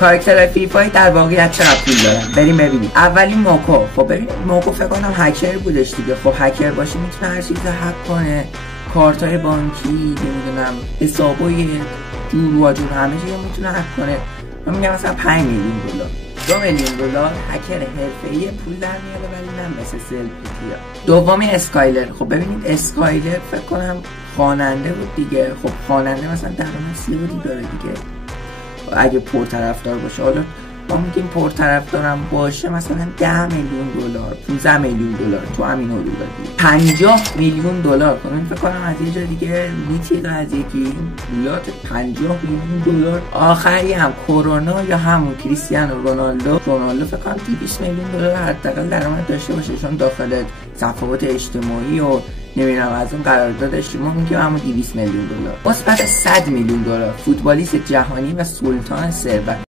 کاراکتر فیفا در واقعیت چقدر پول دارن؟ بریم ببینیم. اولی موکو. خب ببینید موکو فکر کنم هکر بودش دیگه. خب هکر باشه میتونه هر چیزی هک کنه، کارتای بانکی، نمیدونم حسابای جور و جور همه چی میتونه هک کنه. من میگم مثلا 5 میلیون دلار 2 میلیون دلار هکر حرفه‌ای پول در میاره، ولی نه مثل سلپیتیا. دومی اسکایلر. خب ببینید اسکایلر فکر کنم خواننده بود دیگه. خب خواننده مثلا درآمد زیادی داره دیگه اگه پرطرفدار باشه. حالا ما میگیم پرطرفدارم باشه مثلا 10 میلیون دلار 15 میلیون دلار تو همین حدود دیگه. 50 میلیون دلار. خب فکر کنم از یه جا دیگه میتیقه از یکی میلاد 50 میلیون دلار. آخری هم کرونا یا همون کریستیانو رونالدو فکر کنم 200 میلیون دلار حداقل درآمد داشته باشه، چون داخل صفحات اجتماعی و نمیدونم از اون قراردادش ما میگیم همون 200 میلیون دلار. مثبت 100 میلیون دلار فوتبالیست جهانی و سلطان ثروت.